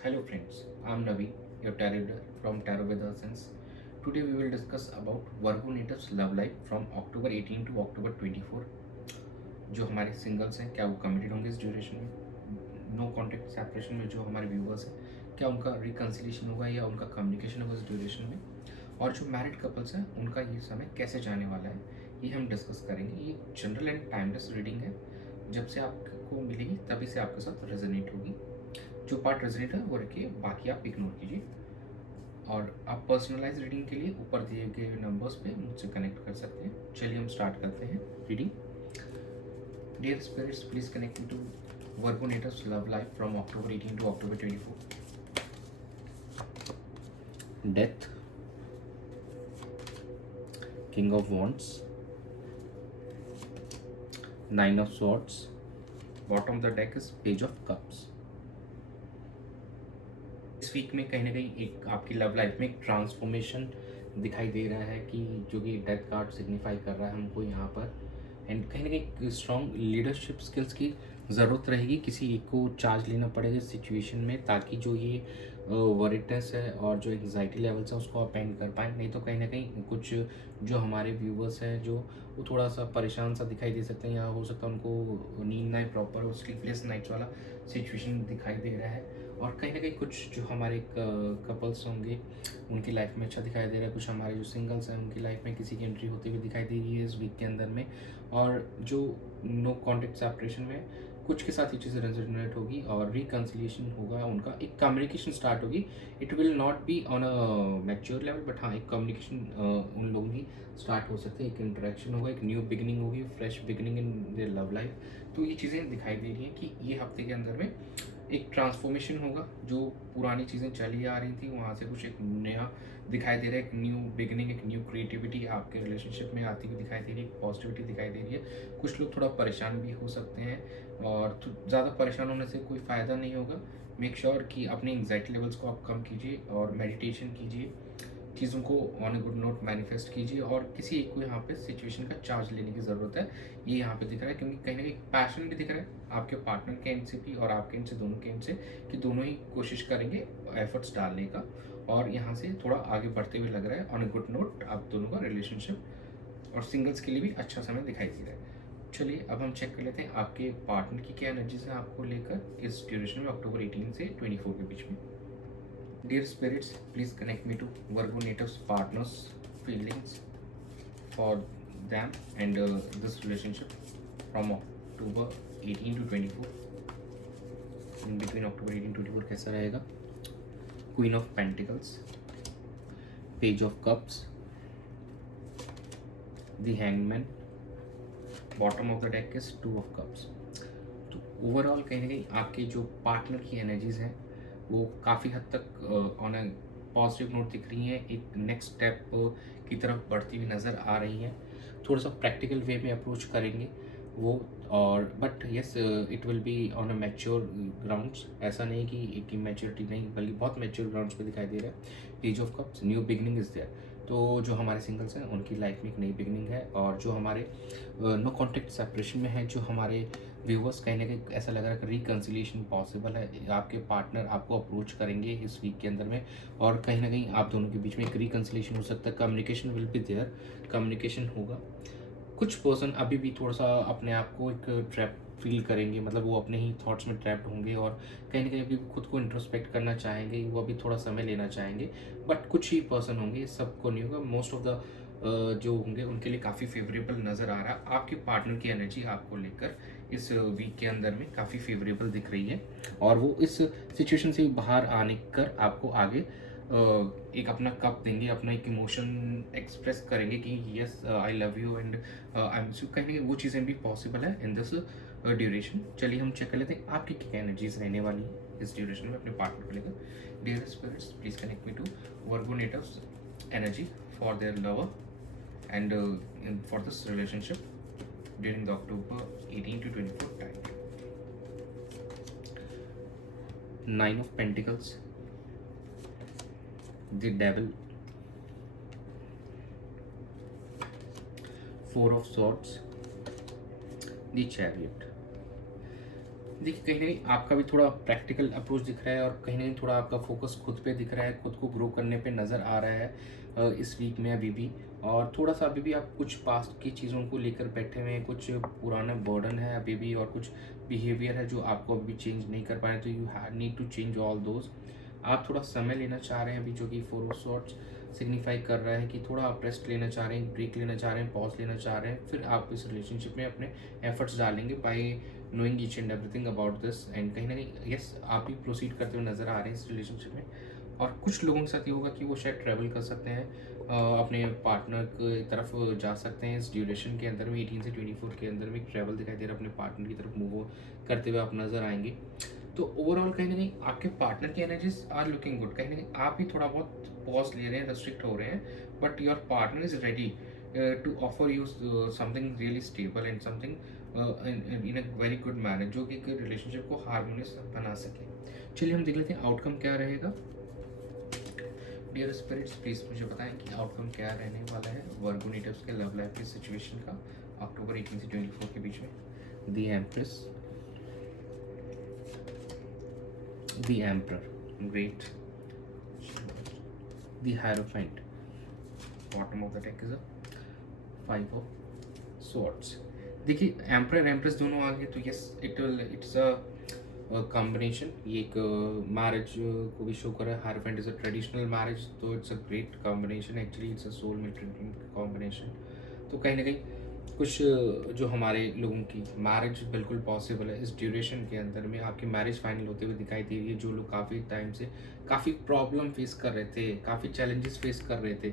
Hello friends, I'm Navi, your tarot reader from Tarot with Sense. Today we will discuss about Virgo natives love life from October 18 to October 24. जो हमारे singles हैं क्या वो committed होंगे इस duration में, no contact separation में जो हमारे व्यूवर्स हैं क्या उनका रिकन्सिलेशन होगा या उनका कम्युनिकेशन होगा इस ड्यूरेशन में, और जो मैरिड कपल्स हैं उनका ये समय कैसे जाने वाला है ये हम डिस्कस करेंगे। ये जनरल एंड टाइमलेस रीडिंग है, जब से आपको मिलेगी तभी से आपके साथ रेजोनेट होगी। जो पार्ट रेजोनेट है वो रखिए, बाकी आप इग्नोर कीजिए। और आप पर्सनलाइज रीडिंग के लिए ऊपर दिए गए नंबर्स पे मुझसे कनेक्ट कर सकते हैं। चलिए हम स्टार्ट करते हैं reading. Dear spirits, please connect me to Virgo natives love life from October 18 to October 24. Death, King of Wands, Nine of Swords, bottom of the deck is Page of Cups. इस week में कहीं ना कहीं एक आपकी love life में एक transformation दिखाई दे रहा है कि जो कि डेथ कार्ड सिग्निफाई कर रहा है हमको यहाँ पर। एंड कहीं ना कहीं स्ट्रॉन्ग लीडरशिप स्किल्स की ज़रूरत रहेगी, किसी एक को चार्ज लेना पड़ेगा सिचुएशन में, ताकि जो ये वरीडनेस है और जो एंग्जाइटी लेवल्स हैं उसको आप एंड कर पाएँ। नहीं तो कहीं ना कहीं कुछ जो हमारे व्यूवर्स हैं जो वो थोड़ा सा परेशान सा दिखाई दे सकते हैं, या हो सकता है उनको नींद ना प्रॉपर स्लीपलेस नाइट्स वाला सिचुएशन दिखाई दे रहा है। और कहीं ना कहीं कुछ जो हमारे कपल्स होंगे उनकी लाइफ में अच्छा दिखाई दे रहा है, कुछ हमारे जो सिंगल्स हैं उनकी लाइफ में किसी की एंट्री होती हुई दिखाई दे रही है इस वीक के अंदर में। और जो नो कॉन्टेक्ट सेपरेशन में कुछ के साथ ये चीज़ें रेजोनेट होगी और रिकन्सिलिएशन होगा, उनका एक कम्युनिकेशन स्टार्ट होगी। It will not be on a mature level, but हाँ एक कम्युनिकेशन उन लोगों की स्टार्ट हो सकती है, एक इंटरेक्शन होगा, एक न्यू बिगिनिंग होगी, fresh beginning in their love life. तो ये चीज़ें दिखाई दे रही हैं कि ये हफ्ते के अंदर में एक ट्रांसफॉर्मेशन होगा। जो पुरानी चीज़ें चली आ रही थी वहाँ से कुछ एक नया दिखाई दे रहा है, एक न्यू बिगिनिंग, एक न्यू क्रिएटिविटी आपके रिलेशनशिप में आती हुई दिखाई दे रही है, पॉजिटिविटी दिखाई दे रही है। कुछ लोग थोड़ा परेशान भी हो सकते हैं, और ज़्यादा परेशान होने से कोई फ़ायदा नहीं होगा। मेक श्योर कि अपने एंग्जाइटी लेवल्स को आप कम कीजिए और मेडिटेशन कीजिए, चीज़ों को on a good note manifest कीजिए, और किसी एक को यहाँ पे सिचुएशन का चार्ज लेने की ज़रूरत है। ये यहाँ पे दिख रहा है, क्योंकि कहीं ना कहीं पैशन भी दिख रहा है आपके पार्टनर के एंड से भी और आपके एंड से, दोनों के एंड से, कि दोनों ही कोशिश करेंगे एफर्ट्स डालने का, और यहाँ से थोड़ा आगे बढ़ते हुए लग रहा है। ऑन ए गुड नोट आप दोनों का रिलेशनशिप और सिंगल्स के लिए भी अच्छा समय दिखाई दे रहा है। चलिए अब हम चेक कर लेते हैं आपके पार्टनर की क्या एनर्जीज है आपको लेकर इस ड्यूरेशन में, October 18 से 24 के बीच में। Dear spirits, please connect me to Virgo natives partners feelings for them and this relationship from October 18 to 24. In between October 18 to 24 कैसा रहेगा? Queen of Pentacles, Page of Cups, the Hangman, bottom of the deck is Two of Cups. तो overall कहीं ना कहीं आपके जो partner की energies हैं वो काफ़ी हद तक ऑन अ पॉजिटिव नोट दिख रही हैं, एक नेक्स्ट स्टेप की तरफ बढ़ती हुई नज़र आ रही हैं। थोड़ा सा प्रैक्टिकल वे में अप्रोच करेंगे वो, और but yes it will be on a mature grounds. ऐसा नहीं कि एक इमेच्योरिटी नहीं, बल्कि बहुत मैच्योर ग्राउंड्स पे दिखाई दे रहा है। Page of cups, new beginning is there. तो जो हमारे सिंगल्स हैं उनकी लाइफ में एक नई बिगनिंग है, और जो हमारे नो कॉन्टेक्ट सेपरेशन में है, जो हमारे व्यूवर्स, कहीं ना कहीं ऐसा लग रहा है कि रिकन्सिलिएशन पॉसिबल है। आपके पार्टनर आपको अप्रोच करेंगे इस वीक के अंदर में, और कहीं ना कहीं आप दोनों के बीच में एक रिकन्सिलिएशन हो सकता है। Communication will be there, communication होगा। कुछ पर्सन अभी भी थोड़ा सा अपने आप को एक ट्रैप फील करेंगे, मतलब वो अपने ही थॉट्स में ट्रैप्ड होंगे, और कहीं ना कहीं अभी खुद को इंट्रोस्पेक्ट करना चाहेंगे, वो अभी थोड़ा समय लेना चाहेंगे। बट कुछ ही पर्सन होंगे, सबको नहीं होगा। मोस्ट ऑफ द जो होंगे उनके लिए काफ़ी फेवरेबल नज़र आ रहा है। आपके पार्टनर की एनर्जी आपको लेकर इस वीक के अंदर में काफ़ी फेवरेबल दिख रही है, और वो इस सिचुएशन से बाहर आने कर आपको आगे एक अपना कप देंगे, अपना एक इमोशन एक्सप्रेस करेंगे कि yes I love you and I am you. कहीं वो चीज़ें भी पॉसिबल है इन दिस ड्यूरेशन। चलिए हम चेक कर लेते हैं आपकी क्या एनर्जीज रहने वाली है इस ड्यूरेशन में अपने पार्टनर को लेकर। Dear spirits, please connect me to Virgo natives energy for their lover and for this relationship during the October 18 to 24 time. Nine of Pentacles, the Devil, Four of Swords, the Chariot. देखिए कहीं न कहीं आपका भी थोड़ा practical approach दिख रहा है और कहीं न कहीं थोड़ा आपका फ़ोकस खुद पे दिख रहा है, खुद को ग्रो करने पे नज़र आ रहा है इस वीक में अभी भी। और थोड़ा-सा अभी भी आप कुछ पास्ट की चीज़ों को लेकर बैठे हुए हैं, कुछ पुराना बर्डन है अभी भी और कुछ बिहेवियर है जो आपको अभी चेंज नहीं कर पा रहे हैं, तो you need to change all those. आप थोड़ा समय लेना चाह रहे हैं अभी, जो कि 4 ऑफ सॉर्ड्स सिग्निफाई कर रहा है कि थोड़ा आप रेस्ट लेना चाह रहे हैं, ब्रेक लेना चाह रहे हैं, पॉज़ लेना चाह रहे हैं, फिर आप इस रिलेशनशिप में अपने एफर्ट्स डालेंगे bye knowing each and everything about this. And कहीं ना कहीं यस आप भी प्रोसीड करते हुए नज़र आ रहे हैं इस रिलेशनशिप में। और कुछ लोगों के साथ ये होगा कि वो शायद ट्रैवल कर सकते हैं, अपने पार्टनर की तरफ जा सकते हैं इस ड्यूरेशन के अंदर में। 18 से 24 के अंदर में ट्रैवल दिखाई दे रहा है, अपने पार्टनर की तरफ मूव करते हुए आप नज़र आएंगे। तो ओवरऑल कहीं ना कहीं आपके पार्टनर की एनर्जीज आर लुकिंग गुड। कहीं ना कहीं आप भी थोड़ा बहुत पॉज ले रहे हैं, रेस्ट्रिक्ट हो रहे हैं, but your partner is ready to offer you something really stable and something in a very good manner, जो कि एक रिलेशनशिप को हारमोनियस बना सके। चलिए हम देख लेते हैं आउटकम क्या रहेगा। डियर स्पिरिट्स प्लीज मुझे बताएं कि आउटकम क्या रहने वाला है वर्गो नेटिव्स के लव लाइफ की सिचुएशन का अक्टूबर 18 से 24 के बीच में। The empress, the emperor, great, the hierophant, bottom of the deck is a 5 of swords। देखिए एम्परर एम्प्रेस दोनों आ गए, तो यस इट्स अ कॉम्बिनेशन। ये एक मैरिज को भी शो कर रहा है। Hierophant is a traditional marriage, तो it's a great combination. Actually it's a soul mate combination. तो कहीं ना कहीं कुछ जो हमारे लोगों की मैरिज बिल्कुल पॉसिबल है इस ड्यूरेशन के अंदर में। आपकी मैरिज फाइनल होते हुए दिखाई दे रही है। जो लोग काफ़ी टाइम से काफ़ी प्रॉब्लम फेस कर रहे थे, काफ़ी चैलेंजेस फेस कर रहे थे,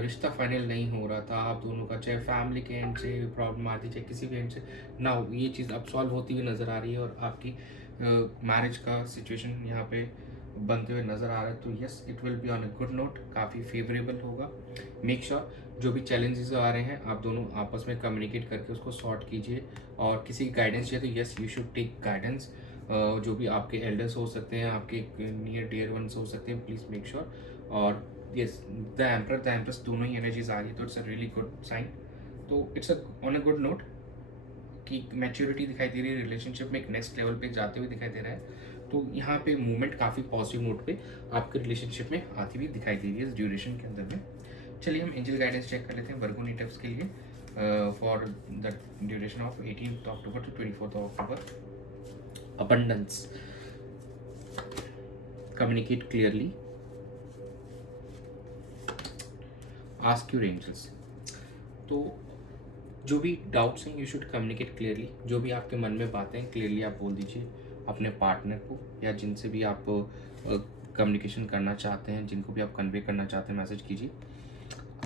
रिश्ता फाइनल नहीं हो रहा था आप दोनों का, चाहे फैमिली के एंड से प्रॉब्लम आती, चाहे किसी भी एंड से ना, ये चीज़ अब सॉल्व होती हुई नज़र आ रही है और आपकी मैरिज का सिचुएशन यहाँ पे बनते हुए नज़र आ रहा है। तो yes it will be on a good note, काफ़ी फेवरेबल होगा। मेक श्योर जो भी चैलेंजेस आ रहे हैं आप दोनों आपस में कम्युनिकेट करके उसको सॉर्ट कीजिए। और किसी की गाइडेंस चाहिए तो yes you should take guidance. जो भी आपके एल्डर्स हो सकते हैं, आपके नियर डियर वंस हो सकते हैं, प्लीज़ मेक श्योर। और yes the emperor the empress दोनों ही एनर्जीज आ रही है, तो it's a really good sign. तो it's a on a good note कि मैच्योरिटी दिखाई दे रही है, रिलेशनशिप में एक नेक्स्ट लेवल पे जाते हुए दिखाई दे रहा है। तो यहाँ पे मूवमेंट काफ़ी पॉजिटिव नोट पे आपके रिलेशनशिप में आती हुई दिखाई दे रही है इस ड्यूरेशन के अंदर में। चलिए हम एंजल गाइडेंस चेक कर लेते हैं वर्गो नेटिव्स के लिए for the duration of 18 October to 24 October. Abundance, communicate clearly, ask your angels. तो जो भी डाउट्स हैं यू शुड कम्युनिकेट क्लियरली। जो भी आपके मन में बातें हैं क्लियरली आप बोल दीजिए अपने पार्टनर को, या जिनसे भी आप कम्युनिकेशन करना चाहते हैं, जिनको भी आप कन्वे करना चाहते हैं, मैसेज कीजिए।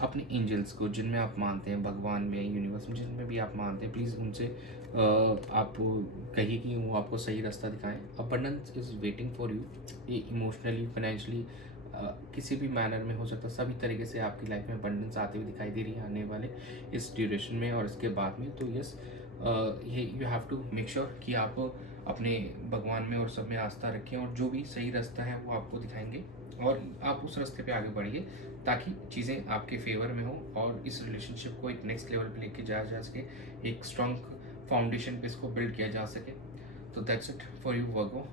अपने एंजल्स को, जिनमें आप मानते हैं, भगवान में, यूनिवर्स में, जिनमें भी आप मानते हैं, प्लीज़ उनसे आप कहिए कि वो आपको सही रास्ता दिखाएं। Abundance is waiting for you. ये इमोशनली, फाइनेंशियली, किसी भी मैनर में हो सकता है, सभी तरीके से आपकी लाइफ में अबंडेंस आते हुए दिखाई दे रही है आने वाले इस ड्यूरेशन में और इसके बाद में। तो यस ये you have to make sure कि आप अपने भगवान में और सब में आस्था रखें और जो भी सही रास्ता है वो आपको दिखाएंगे और आप उस रास्ते पे आगे बढ़िए ताकि चीज़ें आपके फेवर में हो और इस रिलेशनशिप को एक नेक्स्ट लेवल पे लेके जाया जा सके, एक स्ट्रॉन्ग फाउंडेशन पे इसको बिल्ड किया जा सके। तो that's it for you Virgo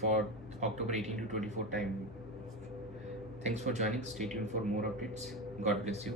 for October 18 to 24 time. Thanks for joining. Stay tuned for more updates. God bless you.